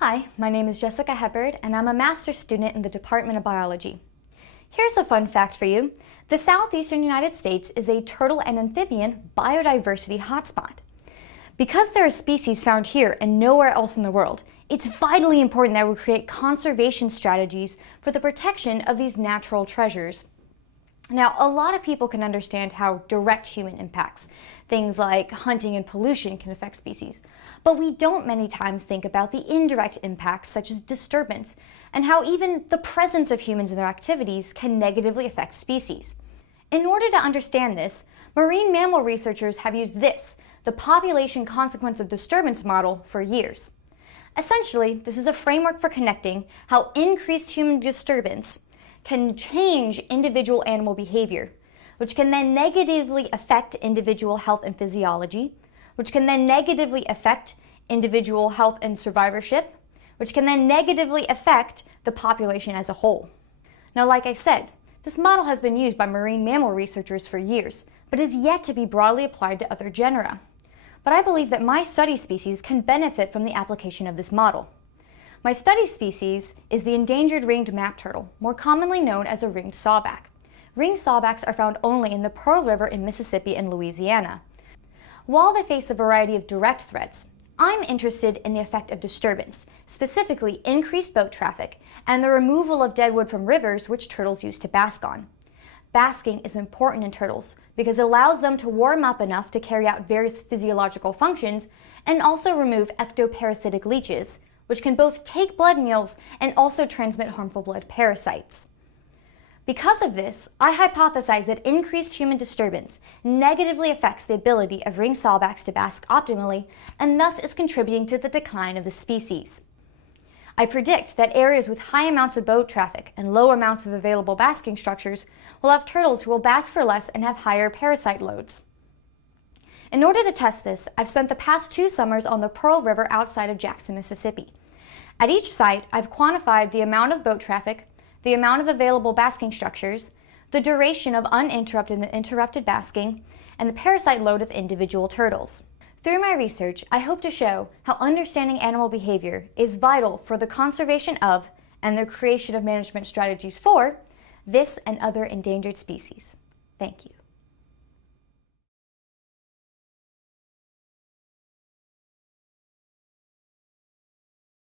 Hi, my name is Jessica Heppard, and I'm a master's student in the Department of Biology. Here's a fun fact for you. The southeastern United States is a turtle and amphibian biodiversity hotspot. Because there are species found here and nowhere else in the world, it's vitally important that we create conservation strategies for the protection of these natural treasures. Now, a lot of people can understand how direct human impacts, things like hunting and pollution, can affect species. But we don't many times think about the indirect impacts such as disturbance and how even the presence of humans and their activities can negatively affect species. In order to understand this, marine mammal researchers have used the population consequence of disturbance model, for years. Essentially, this is a framework for connecting how increased human disturbance can change individual animal behavior, which can then negatively affect individual health and physiology, which can then negatively affect individual health and survivorship, which can then negatively affect the population as a whole. Now, like I said, this model has been used by marine mammal researchers for years, but is yet to be broadly applied to other genera. But I believe that my study species can benefit from the application of this model. My study species is the endangered ringed map turtle, more commonly known as a ringed sawback. Ringed sawbacks are found only in the Pearl River in Mississippi and Louisiana. While they face a variety of direct threats, I'm interested in the effect of disturbance, specifically increased boat traffic and the removal of dead wood from rivers which turtles use to bask on. Basking is important in turtles because it allows them to warm up enough to carry out various physiological functions and also remove ectoparasitic leeches, which can both take blood meals and also transmit harmful blood parasites. Because of this, I hypothesize that increased human disturbance negatively affects the ability of ringed sawbacks to bask optimally and thus is contributing to the decline of the species. I predict that areas with high amounts of boat traffic and low amounts of available basking structures will have turtles who will bask for less and have higher parasite loads. In order to test this, I've spent the past 2 summers on the Pearl River outside of Jackson, Mississippi. At each site, I've quantified the amount of boat traffic, the amount of available basking structures, the duration of uninterrupted and interrupted basking, and the parasite load of individual turtles. Through my research, I hope to show how understanding animal behavior is vital for the conservation of and the creation of management strategies for this and other endangered species. Thank you.